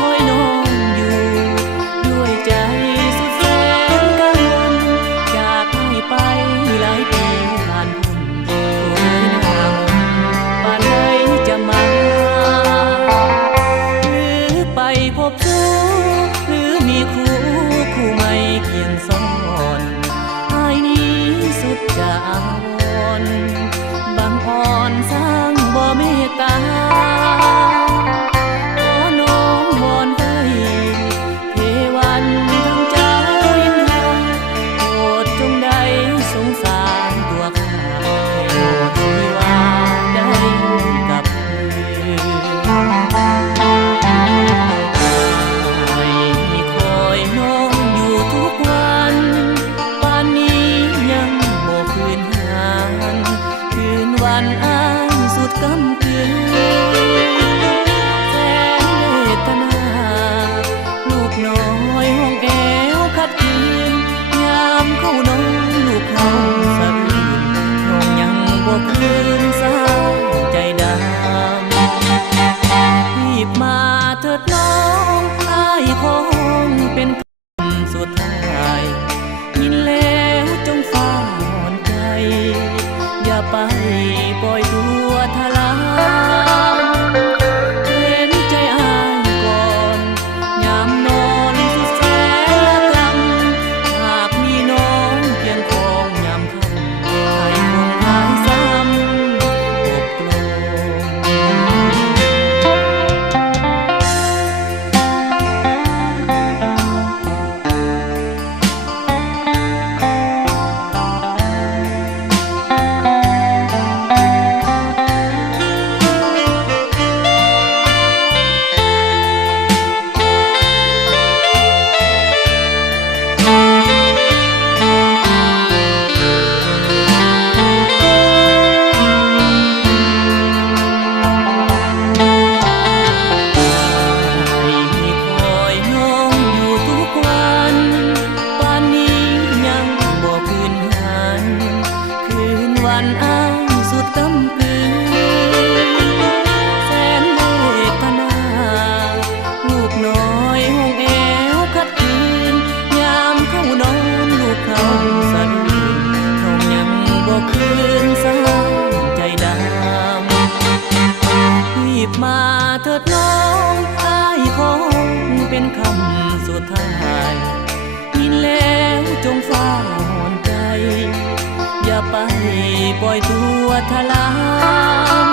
คอยน้องอยู่ด้วยใจสุดแสนกังวลจากให้ไปหลายปีผ่านพ้นโอ้ยหน้ามนป่านใดจะมาหรือไปพบสู้หรือมีคู่ใหม่เคียงซ้อนอ้ายนี้สุดจะอาวรณ์บางอ่อนสร้างบ่เมตตาขอน้องวอนไว้เทวันทั้งเจ้ายังหาโปรดจงได้สงสารตัวข้าให้โปรดที่ว่าได้กับเธอให้คอยน้องอยู่ทุกวันป่านนี้ยังบ่คืนหานคืนวันอ้ายสุดกำกืนแสนเวทนาลูกน้อยห้องแอวขัดขืนยามเข้านอนลูกเขาสะอื้นน้องยังบ่คืนสาวใจดำรีบมาเถิดน้องอ้ายคงเป็นคำสุดท้ายยินแล้วจงฟ้าอ่อนใจอย่าไปปล่อยตัวทลายเห็นใจอ้ายก่อนยามนอนสุดแสนละกำหากมีน้องเพียงคองยามค่ำให้คงหายซ้ำตกลวันอ้ายสุดกำกืนแสนเวทนาลูกน้อยห้องแอวขัดขืนยามเข้านอนลูกเขาสะอื้นน้องยังบ่คืนสาวใจดำรีบมาเถิดน้องอ้ายคงเป็นคำสุดท้ายยินแล้วจงฟ้าอ่อนใจอย่าไปปล่อยตัวทลาม